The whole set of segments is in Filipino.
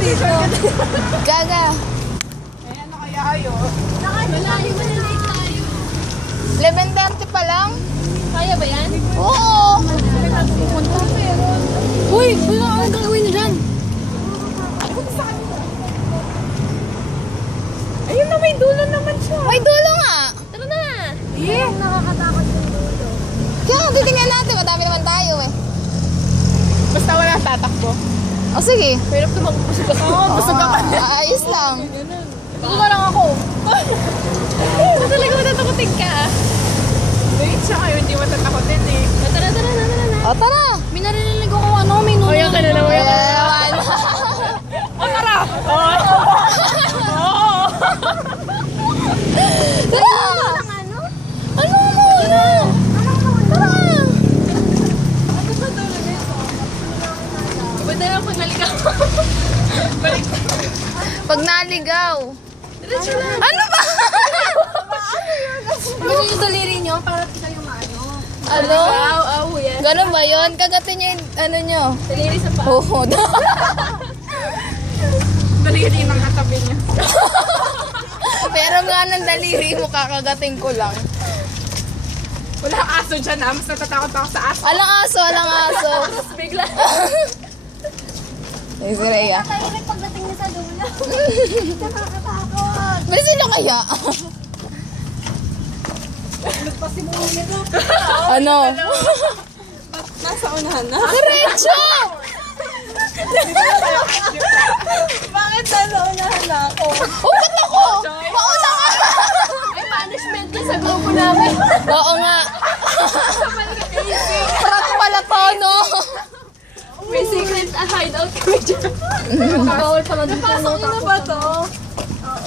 rito. Gaga. Ayan na kaya ayo. Malayo, malilate tayo. 11:30 pa lang? Kaya ba yan? Oo. Pumunta meron. Uy, wala akong gagawin na dyan. Ayun na, may dulo naman siya. May dulo nga. Tara na. Yeah. Nakakatakot yung dulo. Kaya titingnan natin. Madami naman tayo eh. Basta wala tatakbo. O sige. Hirap tumakbo sa baka. Oo, busog ako. Ayos lang. Baka lang ako. Ito talaga matatakotin ka. Wait, siya kayo, hindi matatakotin eh. Tara, tara, tara, tara. O tara. May narinig ako ano, may nuno. Uy, yan ka na naman. Ayan na naman. Oh, tara! Oo! Tara. Ano? Ano muna? Tara. Iba na lang pag naligaw. Pag naligaw. Diretso lang. Ano ba? Ganyan yung daliri nyo para kayo maano. Ano? Aw, yan. Ganun ba yun? Kagatin niyo yung ano nyo. Daliri sa paa. Oo. Daliri ng katabi niya. Pero nga ng daliri mo, kakagating ko lang. Wala aso dyan ah. Mas natatakot ako sa aso. Alang aso, alang aso. Tapos bigla. Ay, si Rhea. Tahimik pagdating niya sa dulo. Nakakatakot. Pero sino kaya? Ano? Nasa unahan na. Diretso! Bakit nasa unahan na ako? Oh, ba't ako? Mauna ka! Ay, punishment yun sa grupo namin. Oo nga. Prat pala to, no? May secret hideout kami dyan. Bawal pala dito. Pasok niyo na ba to?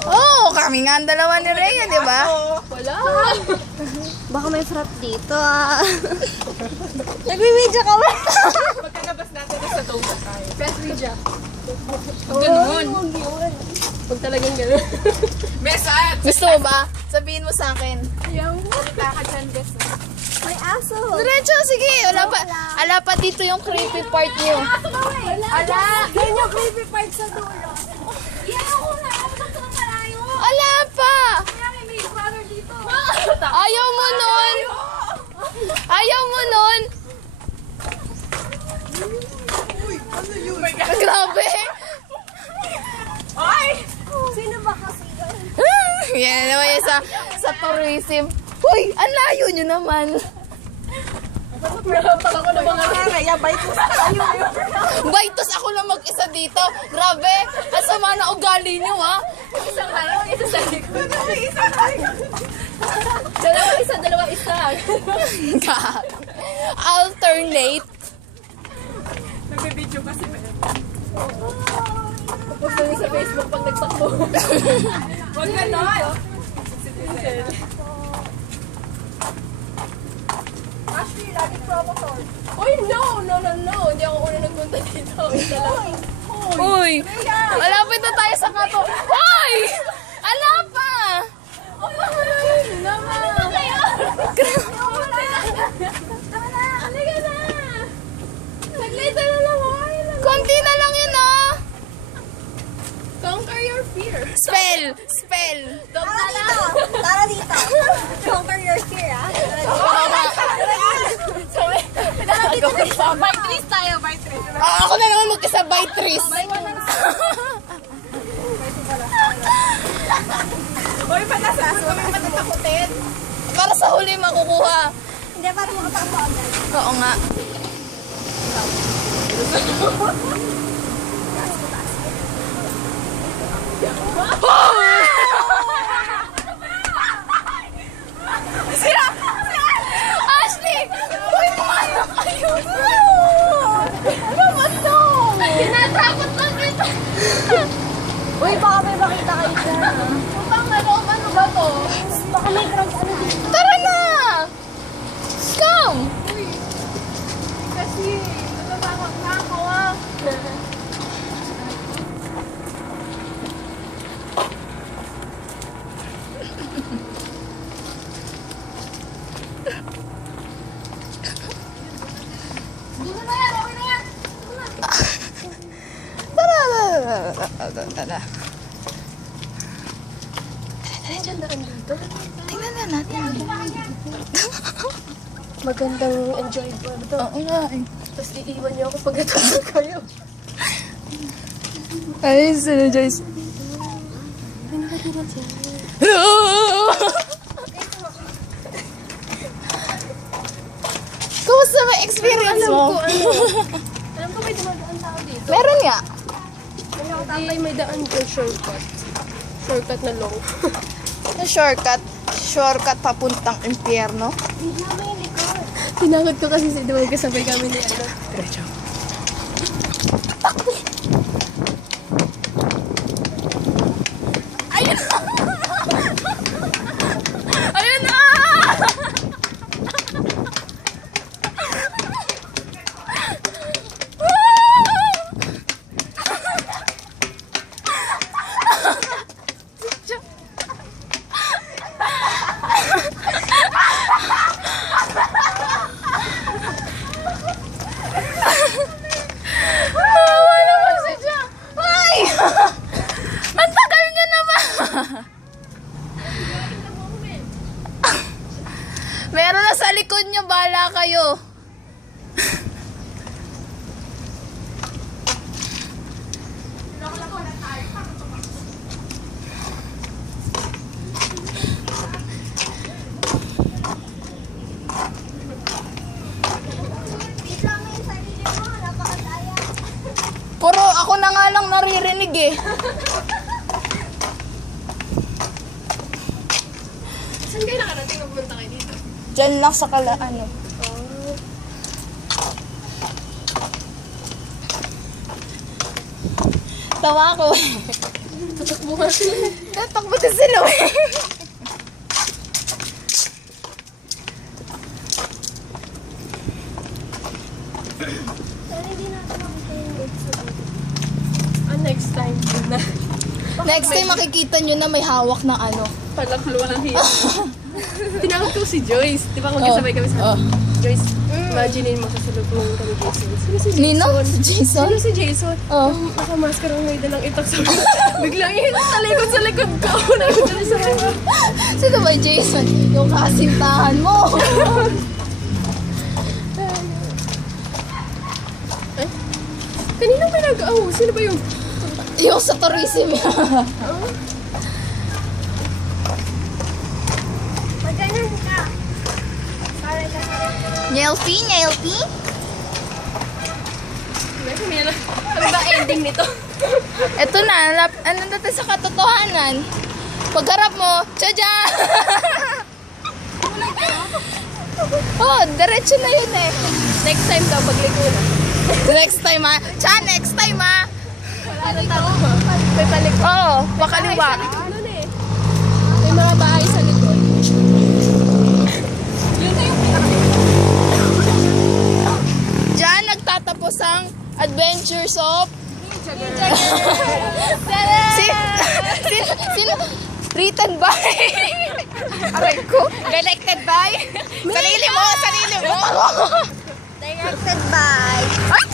Oo, kami nga ang dalawa ni Rhea, di ba? Wala. Baka may frap dito ah. Nagwi-video ka ba? Pagkalabas natin sa tubo tayo. Best media. Ganun. Huwag talagang gano'n. Mesat! Gusto mo ba? Sabihin mo sa akin. Takad dyan, bes. May aso. Diretso, sige. Ala pa dito yung creepy part niyo. Ala! Yan yung creepy part sa dulo. Yan ako na. Ako na malayo. Ala pa! Kaya may brother dito. Ayaw mo nun! Ayaw mo nun! Oh my God! Grabe! Ay! Sino ba kasi yun? Yan naman yan sa tourism. Uy, ang layo nyo naman. Pag ako na mga Kaya bait mo sa tayo. Baitos ako lang mag-isa dito. Grabe, ang sama na ugali nyo, ha? isang araw, isa sa likod. Isa tayo. Dalawa isa. God. Alternate. Nagbibideo kasi. Tapos lang sa Facebook pag nagtakbo. Huwag na nun. Ashley, lagi promotor. Uy, no. Hindi ako una nagpunta dito. Isa lang. Uy, malapit na tayo sa kato. Uy! Ala pa! Konti na lang yun, oh! Conquer your fear. Spell! Spell! Tara dito. Tara dito. Conquer your fear ah. By trees tayo, by trees. Ako na naman mag-isa by trees. Uy, panasa. Kami matatakutin. Para sa huli makukuha. Hindi, para makatakbo agad. Oo nga. Ashley! Uy, kumano kayo! Tinatakot lang kita. Uy, baka may makita kayo dyan ah. Mukhang ano ba to? Baka may drug ano dito. Tara na! Come! Kasi, natatakot na ako ah. Tara! Tingnan na natin. Magandang enjoyable to. Oo nga eh. Tapos iiwan niyo ako pag natulog kayo. Ay, sila Joyce. Kumusta ba experience mo? Alam ko may dumadaan tao dito. Meron nga. Kaya ako tatay may daan dyan shortcut. Shortcut na long. Na shortcut papuntang impyerno. Tinakot ko kasi si Duwag kasabay kami ni ano. Diretso. Ayun na! Ayun na! Wawa naman si Jack. Ay! Ang tagal niya naman. Meron na sa likod niyo. Bahala kayo. Puro ako na nga lang naririnig eh. Saan kayo nakarating na pumunta kayo dito? Diyan lang sa ano. Tawa ko eh. Tatakbo ka sila. Tatakbo din sila eh. Next time na. Next time makikita nyo na may hawak na ano. Palaklo ng hiya. Tinakot ko si Joyce. Di ba kung kasabay kami sa Joyce, imagine mo sa salubong kami Jason. Sino si Jason? Nino? Jason? Sino si Jason? Oh. Nakamaskara ng may dalang itak sa mga. Biglang yun sa likod ko. Nakikita sa mga. Sino ba Jason? Yung kasintahan mo. Ay, kanina may nag-aw. Sino ba yung? Yung sa tourism yan. Maganon ka. Para ka sa Nyelpy? Ano ba ending nito? Eto na, ano natin sa katotohanan? Pagharap mo, tsadya! Oh, diretso na yun eh. Next time daw pagliko na. Next time ha. Next time ha. Wala na tao ba? May balik. Oo, pakaliwa. Ano na eh. May mga bahay sa likod. Yun na yung Diyan nagtatapos ang Adventures of... Sino? Written by... Aray ko? Directed by... Sarili mo! Directed by... Ay!